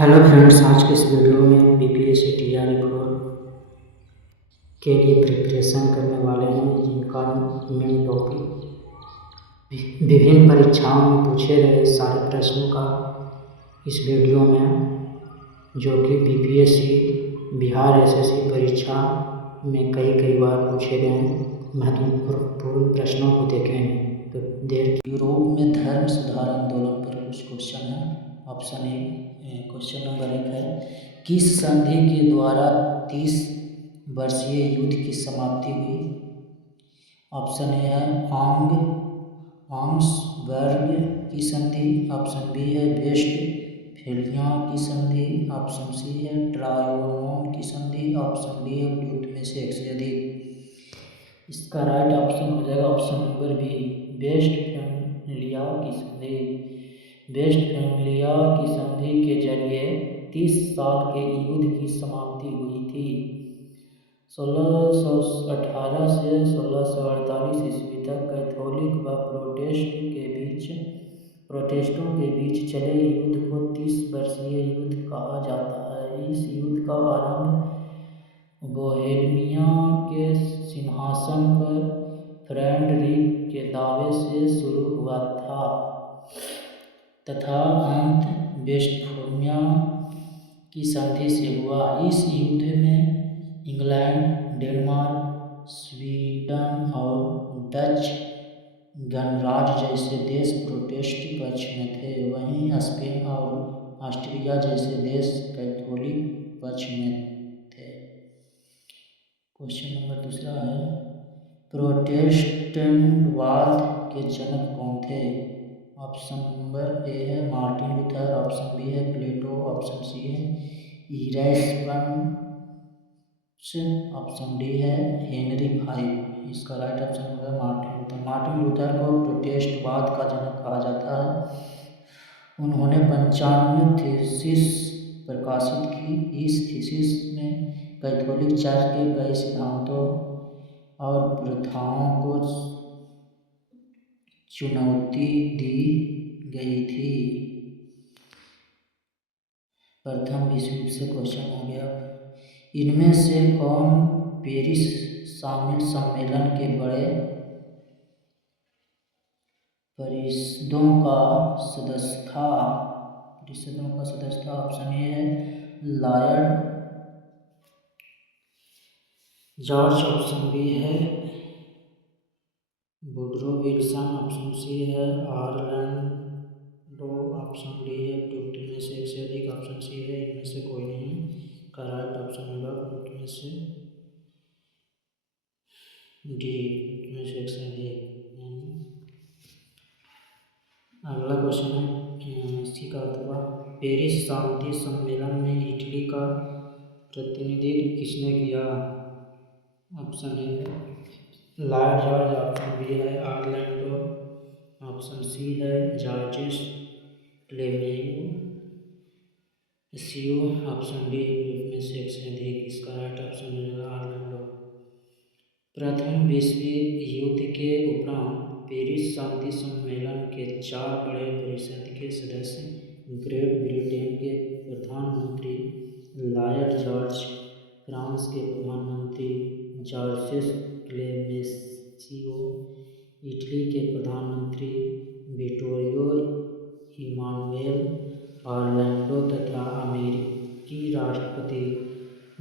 Hello friends, आज के इस वीडियो में बीपीएससी टीआरई 4 के लिए प्रिपरेशन करने वाले हैं, जिनका मेन टॉपिक विभिन्न परीक्षाओं में पूछे गए सारे प्रश्नों का इस वीडियो में, जो कि बीपीएससी बिहार एसएससी परीक्षा में कई बार पूछे गए महत्वपूर्ण प्रश्नों को देखेंगे। तो यूरोप में धर्म सुधार आंदोलन पर कुछ क्वेश्चन है। ऑप्शन ए क्वेश्चन नंबर 1 है, किस संधि के द्वारा 30 वर्षीय युद्ध की समाप्ति हुई? ऑप्शन ए है आर्म्सबर्ग की संधि, ऑप्शन बी है वेस्टफैलिया की संधि, ऑप्शन सी है ट्रायोनोन की संधि, ऑप्शन डी है उपयुक्त में से एक से अधिक। इसका राइट ऑप्शन हो जाएगा ऑप्शन नंबर बी, वेस्टफैलिया की संधि। वेस्टफैलिया की संधि के जरिए 30 साल के युद्ध की समाप्ति हुई थी। 1618 से 1648 ईस्वी तक कैथोलिक व प्रोटेस्टों के बीच चले युद्ध को 30 वर्षीय युद्ध कहा जाता है। इस युद्ध का आरंभ बोहेमिया के सिंहासन पर फ्रेडरिक के दावे से शुरू हुआ था तथा अंत वेस्टफैलिया की संधि से हुआ। इस युद्ध में इंग्लैंड, डेनमार्क, स्वीडन और डच गणराज्य जैसे देश प्रोटेस्ट पक्ष में थे, वहीं स्पेन और ऑस्ट्रिया जैसे देश कैथोलिक पक्ष में थे। क्वेश्चन नंबर दूसरा है, प्रोटेस्टेंटवाद के जनक कौन थे? ऑप्शन नंबर ए है मार्टिन लूथर, ऑप्शन बी है प्लेटो, ऑप्शन सी है इरेस्पन्स, ऑप्शन डी है हेनरी फाइव। इसका राइट ऑप्शन होगा मार्टिन लूथर। मार्टिन लूथर को प्रोटेस्टवाद का जनक कहा जाता है। उन्होंने 95 थीसिस प्रकाशित की। इस थीसिस में कैथोलिक चर्च के कई सिद्धांतों और प्रथाओं को चुनौती दी गई थी। प्रथम विश्व युद्ध से क्वेश्चन हो गया, इनमें से कौन पेरिस सम्मेलन के बड़े परिषदों का सदस्य था? ऑप्शन ए है लॉर्ड जॉर्ज, ऑप्शन बी है वुडरो विल्सन, ऑप्शन सी है ऑरलैंडो, ऑप्शन डी है उपयुक्त में से एक से अधिक, ऑप्शन सी है इनमें से कोई नहीं। का राइट ऑप्शन होगा उपयुक्त में से डी, उपयुक्त में से एक से अधिक। अगला क्वेश्चन है, इसी का अथवा पेरिस शांति सम्मेलन में इटली का प्रतिनिधित्व किसने किया? Option A Lord George, option B है ऑरलैंडो, ऑप्शन सी है जॉर्जिस क्लेमेंसियो, ऑप्शन डी में से एक से अधिक। इसका राइट ऑप्शन होगा ऑरलैंडो। प्रथम विश्व युद्ध के उपरांत पेरिस शांति सम्मेलन के 4 बड़े परिषद के सदस्य ग्रेट ब्रिटेन के प्रधानमंत्री लॉर्ड जॉर्ज, फ्रांस के प्रधानमंत्री जॉर्जेस क्लेमेंसियो, इटली के प्रधानमंत्री विटोरियो इमानुएल ऑरलैंडो तथा अमेरिकी राष्ट्रपति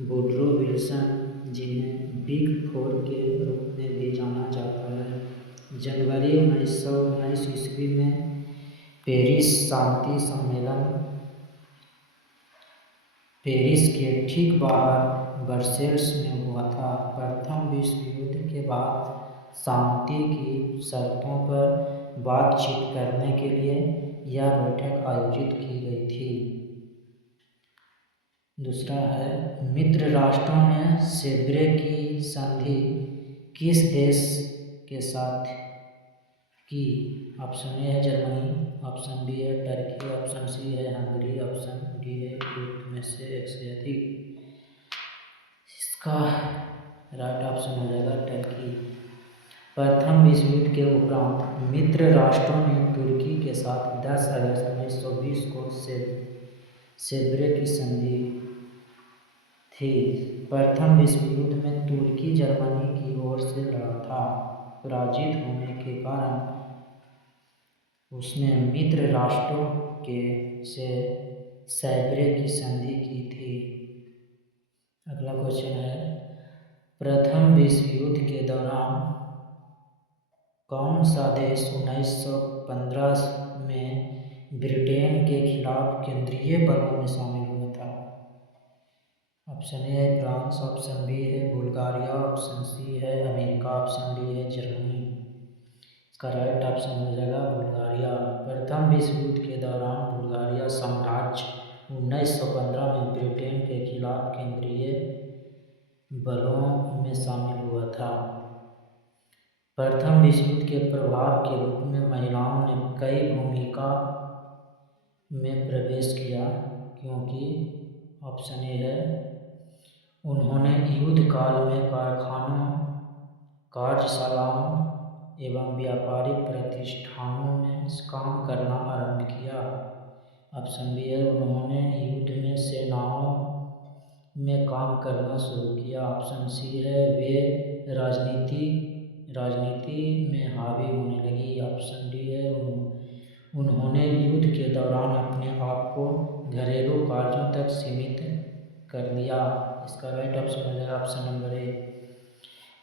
वुडरो विल्सन, जिन्हें बिग फोर के रूप में भी जाना जाता है। जनवरी 1919 ईस्वी में पेरिस शांति सम्मेलन पेरिस के ठीक बाहर ब्रसेल्स में हुआ था। प्रथम विश्व युद्ध के बाद शांति की शर्तों पर बातचीत करने के लिए यह बैठक आयोजित की गई थी। दूसरा है, मित्र राष्ट्रों ने सेव्रे की संधि किस देश के साथ की? ऑप्शन ए है जर्मनी, ऑप्शन बी है टर्की, ऑप्शन सी है हंगरी, ऑप्शन डी है उपयुक्त में से एक से अधिक। इसका राइट ऑप्शन हो जाएगा टर्की। प्रथम विश्व युद्ध के उपरांत मित्र राष्ट्रों ने तुर्की के साथ 10 अगस्त 1920 को सेब्रे की संधि थी। प्रथम विश्व युद्ध में तुर्की जर्मनी की ओर से लड़ा था। पराजित होने के कारण उसने मित्र राष्ट्रों के से सेब्रे की संधि की थी। अगला क्वेश्चन है, प्रथम विश्व युद्ध के दौरान कौन सा देश 1915 में ब्रिटेन के खिलाफ केंद्रीय बलों में शामिल हुआ था? ऑप्शन ए है फ्रांस, ऑप्शन बी है बुल्गारिया, ऑप्शन सी है अमेरिका, ऑप्शन डी है जर्मनी। इसका राइट ऑप्शन हो जाएगा बुल्गारिया। प्रथम विश्व युद्ध के दौरान बुल्गारिया साम्राज्य 1915 में ब्रिटेन के खिलाफ केंद्रीय बलों में शामिल हुआ था। प्रथम विश्व युद्ध के प्रभाव के रूप में महिलाओं ने कई भूमिका में प्रवेश किया, क्योंकि ऑप्शन ए है उन्होंने युद्ध काल में कारखानों, कार्यशालाओं एवं व्यापारिक प्रतिष्ठानों में काम करना आरंभ किया। ऑप्शन बी है उन्होंने युद्ध में सेनाओं में काम करना शुरू किया। ऑप्शन सी है वे राजनीति में हावी होने लगी। ऑप्शन डी है उन्होंने युद्ध के दौरान अपने आप को घरेलू कार्यों तक सीमित कर दिया। इसका राइट ऑप्शन हो जाएगा ऑप्शन नंबर ए।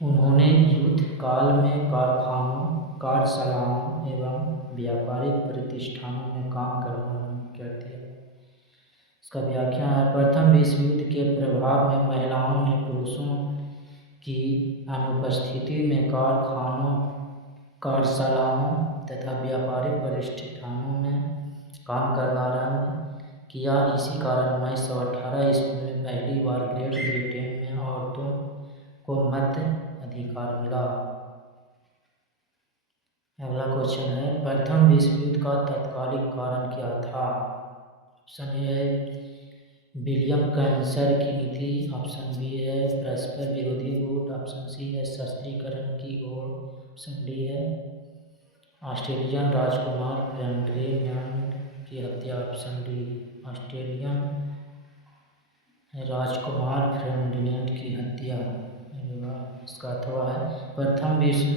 उन्होंने युद्ध काल में कारखानों, कार्यशालाओं एवं व्यापारिक प्रतिष्ठानों में काम करना आरंभ कर दिया। इसका व्याख्या है, प्रथम विश्व युद्ध के प्रभाव में महिलाओं ने पुरुषों की अनुपस्थिति में कारखानों, कार्यशालाओं तथा व्यापारिक प्रतिष्ठानों में काम करना आरंभ किया। इसी कारण 1918 ईस्वी में पहली बार ग्रेट ब्रिटेन में औरतों को मत अधिकार मिला। अगला क्वेश्चन है, प्रथम विश्व युद्ध का तात्कालिक कारण क्या था? ऑप्शन ए है विलियम कैंसर की नीति, ऑप्शन बी है परस्पर विरोधी गुट, ऑप्शन सी है शस्त्रीकरण की ओर, ऑप्शन डी है ऑस्ट्रेलियन राजकुमार फेर्डिनेंड की हत्या, ऑप्शन डी ऑस्ट्रेलियन राजकुमार फेर्डिनेंड की हत्या। इसका अथवा है, प्रथम विश्व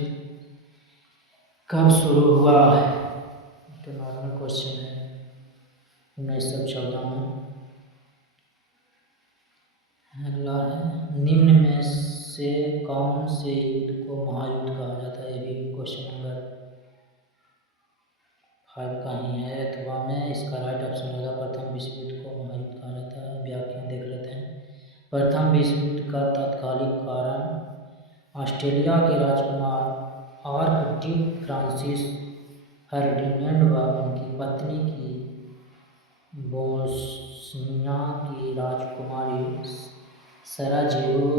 कब शुरू हुआ है? तो नॉर्मल क्वेश्चन है। 1914 में। अगला है, निम्न में से कौन से युद्ध को महायुद्ध कहा जाता है? ये भी क्वेश्चन नंबर 5 का ही है अथवा में। इसका राइट ऑप्शन होगा प्रथम विश्व युद्ध को महायुद्ध कहा जाता है। व्याख्या देख लेते हैं। प्रथम विश्व युद्ध का तात्कालिक कारण ऑस्ट्रेलिया के राजकुमार आर्कड्यूक फ्रांसिस फर्डिनेंड व उनकी पत्नी की बोस्निया की राजकुमारी सराजेवो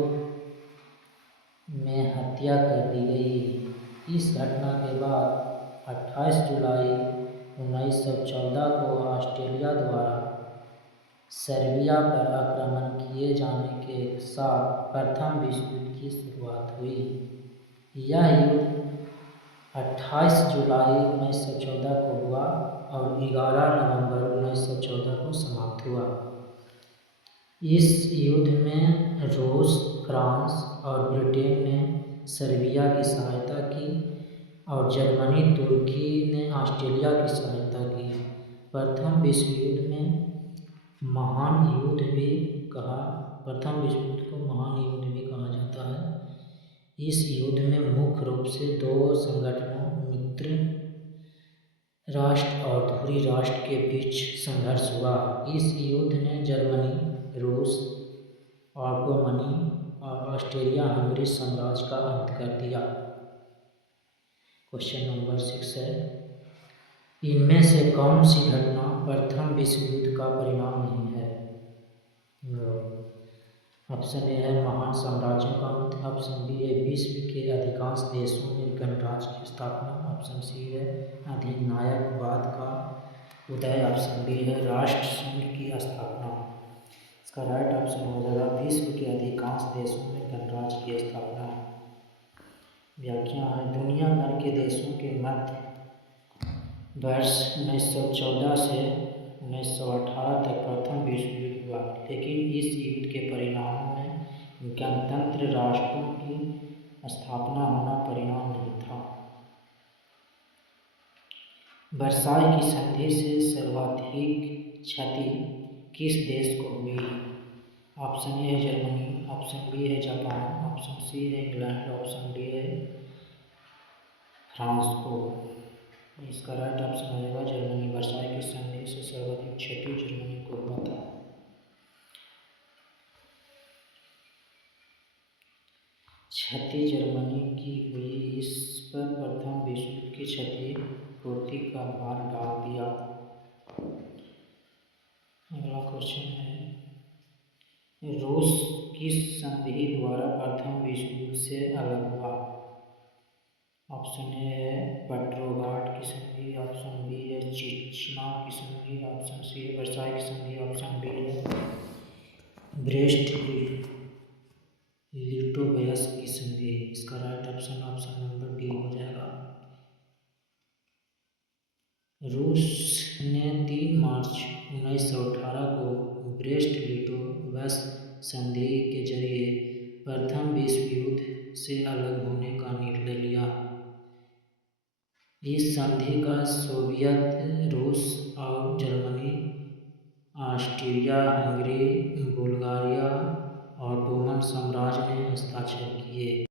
में हत्या कर दी गई। इस घटना के बाद 28 जुलाई 1914 को ऑस्ट्रेलिया द्वारा सर्बिया पर आक्रमण किए जाने के साथ प्रथम विश्व युद्ध की शुरुआत हुई। यह युद्ध 28 जुलाई 1914 को हुआ और 11 नवंबर 1914 को समाप्त हुआ। इस युद्ध में रूस, फ्रांस और ब्रिटेन ने सर्बिया की सहायता की और जर्मनी, तुर्की ने ऑस्ट्रेलिया की सहायता की। प्रथम विश्व युद्ध में महान युद्ध भी प्रथम विश्व युद्ध को महान युद्ध भी कहा जाता है। इस युद्ध में मुख्य रूप से दो संगठनों, मित्र राष्ट्र और धुरी राष्ट्र के बीच संघर्ष हुआ। इस युद्ध ने जर्मनी, रूस, ऑटोमनी और ऑस्ट्रिया हंगरी साम्राज्य का अंत कर दिया। क्वेश्चन नंबर 6 है, इनमें से कौन सी घटना प्रथम विश्व युद्ध का परिणाम नहीं है? ऑप्शन ए है महान साम्राज्यों का अंत, ऑप्शन बी है विश्व के अधिकांश देशों में गणराज्य की स्थापना, ऑप्शन सी है अधिनायकवाद का उदय, ऑप्शन डी है राष्ट्र संघ की स्थापना। इसका राइट ऑप्शन हो जाएगा विश्व के अधिकांश देशों में गणराज्य की स्थापना। व्याख्या है, दुनिया भर के देशों के मध्य वर्ष 1914 से 1918 तक प्रथम विश्व युद्ध हुआ, लेकिन इस युद्ध के परिणामों में गणतंत्र राष्ट्रों की स्थापना होना परिणाम नहीं था। वर्साई की संधि से सर्वाधिक क्षति किस देश को हुई? ऑप्शन ए है जर्मनी, ऑप्शन बी है जापान, ऑप्शन सी है इंग्लैंड, ऑप्शन डी है फ्रांस को। इसका राइट ऑप्शन हो जाएगा जर्मनी। वर्साई की संधि से सर्वाधिक क्षति जर्मनी को हुआ था। क्षति जर्मनी की हुई, इस पर प्रथम विश्व युद्ध की क्षति पूर्ति का भार डाल दिया। अगला क्वेश्चन है, रूस किस संधि द्वारा प्रथम विश्व युद्ध से अलग हुआ? ऑप्शन ए है पेट्रोग्राड की संधि, ऑप्शन बी है चिचना की संधि, ऑप्शन सी है वर्साई की संधि, ऑप्शन डी है ब्रेस्ट लिटोवस्क की संधि। इसका right option option number D हो जाएगा। रूस ने 3 मार्च 1918 को ब्रेस्ट लिटोवस्क संधि के जरिए प्रथम विश्व युद्ध से अलग होने का निर्णय लिया। इस संधि का सोवियत रूस और Germany, Austria Hungary, Bulgaria, Ottoman साम्राज्य ने हस्ताक्षर किए।